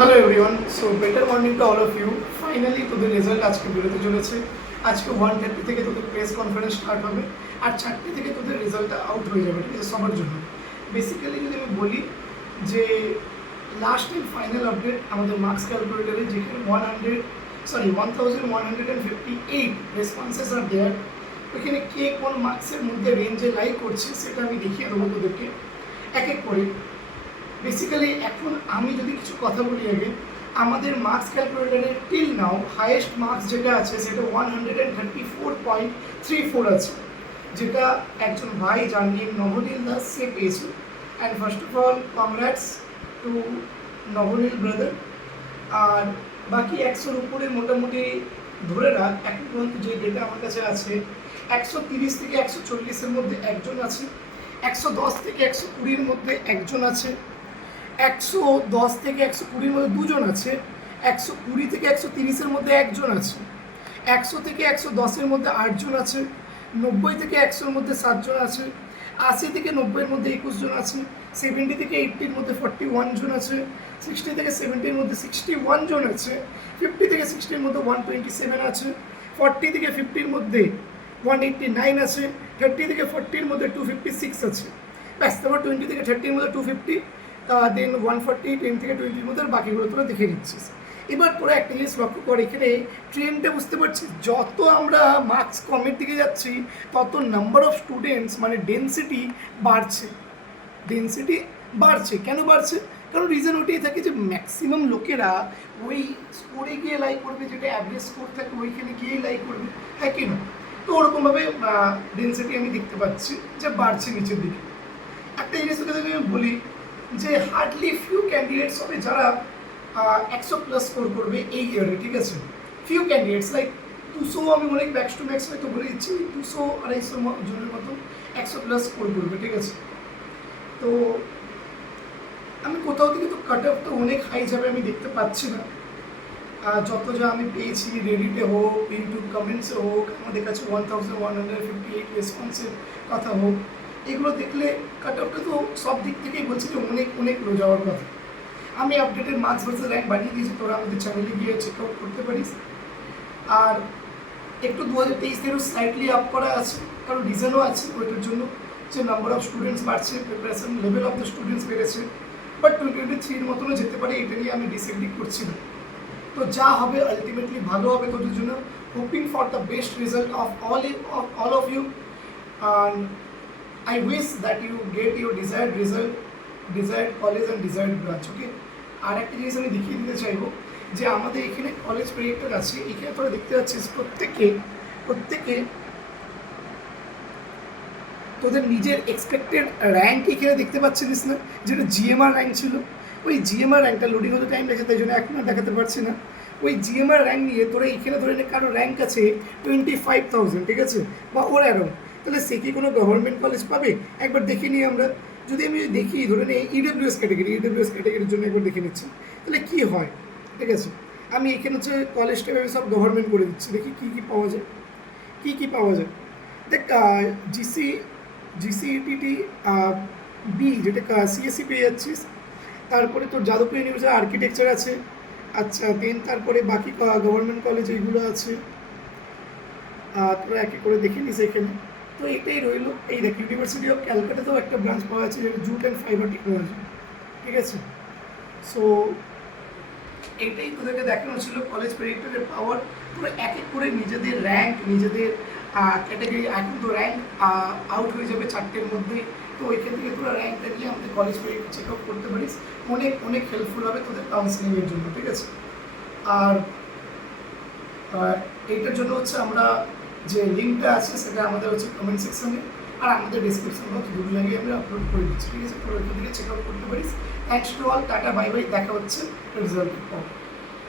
Hello everyone, so better morning to all of you. Finally তোদের result আজকে বেরোতে চলেছে। আজকে 1:30 থেকে তোদের প্রেস কনফারেন্স স্টার্ট হবে, আর 4টে থেকে তোদের রেজাল্টটা আউট হয়ে যাবে, ঠিক আছে, সবার জন্য। বেসিক্যালি যদি আমি বলি যে লাস্ট এন্ড ফাইনাল আপডেট আমাদের মার্কস ক্যালকুলেটারে, যেখানে 1158 রেসপন্সেস আর দেয়ার, ওইখানে কে কোন মার্কসের মধ্যে রেঞ্জে লাইক করছে সেটা আমি দেখিয়ে দেবো তোদেরকে এক এক করে। বেসিক্যালি এখন আমি যদি কিছু কথা বলি আগে, আমাদের মার্কস ক্যালকুলেটারে টিল নাও হাইয়েস্ট মার্কস যেটা আছে সেটা 134.34 আছে, যেটা একজন ভাই যার নেম নবনীল দাস সে পেয়েছে। And first of all congrats to Nabanil brother. আর বাকি 100-র উপরে মোটামুটি ধরে রাখ এখন পর্যন্ত যে ডেটা আমার কাছে আছে, 130 থেকে 140-এর মধ্যে একজন আছে, 110 থেকে 120-র মধ্যে একজন আছে, 110 থেকে 120-র মধ্যে দুজন আছে, 120 থেকে 130-এর মধ্যে একজন আছে, 100 থেকে 110-এর মধ্যে 8জন আছে, 90 থেকে 100-র মধ্যে 7জন আছে, 80 থেকে 90-এর মধ্যে 21 জন আছে, 70 থেকে 80-র মধ্যে 41 জন আছে, 60 থেকে 70-এর মধ্যে 61 জন আছে, 50 থেকে 60-এর মধ্যে 127 আছে, 40 থেকে 50-এর মধ্যে 189 আছে, 30 থেকে 40-এর মধ্যে 256 আছে। ব্যাস, তারপর 20 থেকে 30-এর মধ্যে 250, দেন 140, 10 থেকে 20-এর মধ্যে, আর বাকিগুলো তোরা দেখে নিচ্ছিস। এবার তোরা একটা জিনিস লক্ষ্য কর, এখানে ট্রেনটা বুঝতে পারছিস, যত আমরা মার্কস কমের দিকে যাচ্ছি তত নাম্বার অফ স্টুডেন্টস মানে ডেন্সিটি বাড়ছে। কেন বাড়ছে? কারণ রিজন ওটাই থাকে যে ম্যাক্সিমাম লোকেরা ওই স্কোরে গিয়ে লাইক করবে, যেটা অ্যাভারেজ স্কোর থাকে ওইখানে গিয়েই লাইক করবে, হ্যাঁ কি না? তো ওরকমভাবে ডেন্সিটি আমি দেখতে পাচ্ছি যে বাড়ছে নিচের দিকে। একটা জিনিস তোকে যদি আমি বলি যে হার্ডলি ফিউ ক্যান্ডিডেটস হবে যারা 100+ স্কোর করবে এই ইয়ারে, ঠিক আছে? ফিউ ক্যান্ডিডেটস লাইক 200, আমি অনেক ব্যাক্স টু ম্যাক্স হয়তো বলে দিচ্ছি, 200-250 জনের মতো 100+ স্কোর করবে, ঠিক আছে? তো আমি কোথাও থেকে তো কাট অফ তো অনেক হাই যাবে আমি দেখতে পাচ্ছি না। যত যা আমি পেয়েছি রেডিটে হোক, ইউটিউব কমেন্টসে হোক, আমাদের কাছে 1158 রেসপন্সের কথা হোক, এগুলো দেখলে কাট অফটা তো সব দিক থেকেই বলছি যে অনেক অনেক লো যাওয়ার কথা। আমি আপডেটেড মার্কস ভার্সেস র্যাঙ্ক বানিয়ে দিয়েছি, তোরা আমাদের চ্যানেলে গিয়ে চেক আউট করতে পারিস। আর একটু 2023 থেকেও স্লাইটলি আপ করা আছে, কারণ রিজনও আছে ওইটার জন্য, যে নাম্বার অফ স্টুডেন্টস বাড়ছে, preparation level of the students বেড়েছে। বাট 2023-র মতনও যেতে পারে, এটা নিয়ে আমি ডিসএগ্রি করছি না। তো যা হবে আলটিমেটলি ভালো হবে তোদের জন্য। Hoping for the best result of all of you, and I wish that you get your desired result, desired college and desired branch, okay? আর একটা জিনিস আমি দেখিয়ে দিতে চাইবো যে আমাদের এখানে কলেজ প্রেডিক্টর আছে, এখানে তোরা দেখতে পাচ্ছিস প্রত্যেকে তোদের নিজের এক্সপেক্টেড র্যাঙ্ক এখানে দেখতে পাচ্ছিস না, যেটা জিএমআর র্যাঙ্ক ছিল। ওই জিএমআর র্যাঙ্কটা লোডিং হতে টাইম লাগছে, তাই জন্য এখন আর দেখাতে পারছি না। ওই জিএমআর র্যাঙ্ক নিয়ে তোরা এখানে ধরে নে কারো র্যাঙ্ক আছে 25,000, ঠিক আছে, বা ওর অ্যারাউন্ড, তাহলে সে কি কোনো গভর্নমেন্ট কলেজ পাবে? একবার দেখে নিই আমরা। যদি আমি দেখি ধরে নিই ইডব্লিউএস ক্যাটাগরির জন্য একবার দেখে নিচ্ছি, তাহলে কি হয়, ঠিক আছে? আমি এখানে হচ্ছে কলেজটা আমি সব গভর্নমেন্ট করে দিচ্ছি, দেখি কী কী পাওয়া যায়। দেখ, জিসিইটিটি বি, যেটা সিএসসি পেয়ে যাচ্ছিস। তারপরে তোর যাদবপুর ইউনিভার্সিটি আর্কিটেকচার আছে, আচ্ছা, দেন তারপরে বাকি গভর্নমেন্ট কলেজ এইগুলো আছে, তোরা এক এক করে দেখে নিস এখানে। তো এটাই রইলো। এই দেখ, ইউনিভার্সিটি অফ ক্যালকাটাতেও একটা ব্রাঞ্চ পাওয়া যাচ্ছে, যেটা জুট অ্যান্ড ফাইবার টেকনোলজি, ঠিক আছে? সো এইটাই তোদেরকে দেখানো ছিল কলেজ প্রেডিক্টরের পাওয়ার। তোরা এক এক করে নিজেদের র্যাঙ্ক, নিজেদের ক্যাটাগরি, এখন তো র্যাঙ্ক আউট হয়ে যাবে 4টের মধ্যে, তো ওইখান থেকে তোরা র্যাঙ্কটা নিয়ে আমাদের কলেজ প্রেডিক্টর চেক আউট করতে পারিস। অনেক অনেক হেল্পফুল হবে তোদের কাউন্সিলিংয়ের জন্য, ঠিক আছে? আর এইটার জন্য হচ্ছে আমরা যে লিঙ্কটা আছে সেটা আমাদের হচ্ছে কমেন্ট সেকশনে, আর আমাদের ডিসক্রিপশন বক্স দুটো জায়গায় আমরা আপলোড করে দিচ্ছি, ঠিক আছে? তোরা ওইখান থেকে চেক আউট করতে পারিস। Thanks to all, tata, bye bye, দেখা হচ্ছে রেজাল্টের পর।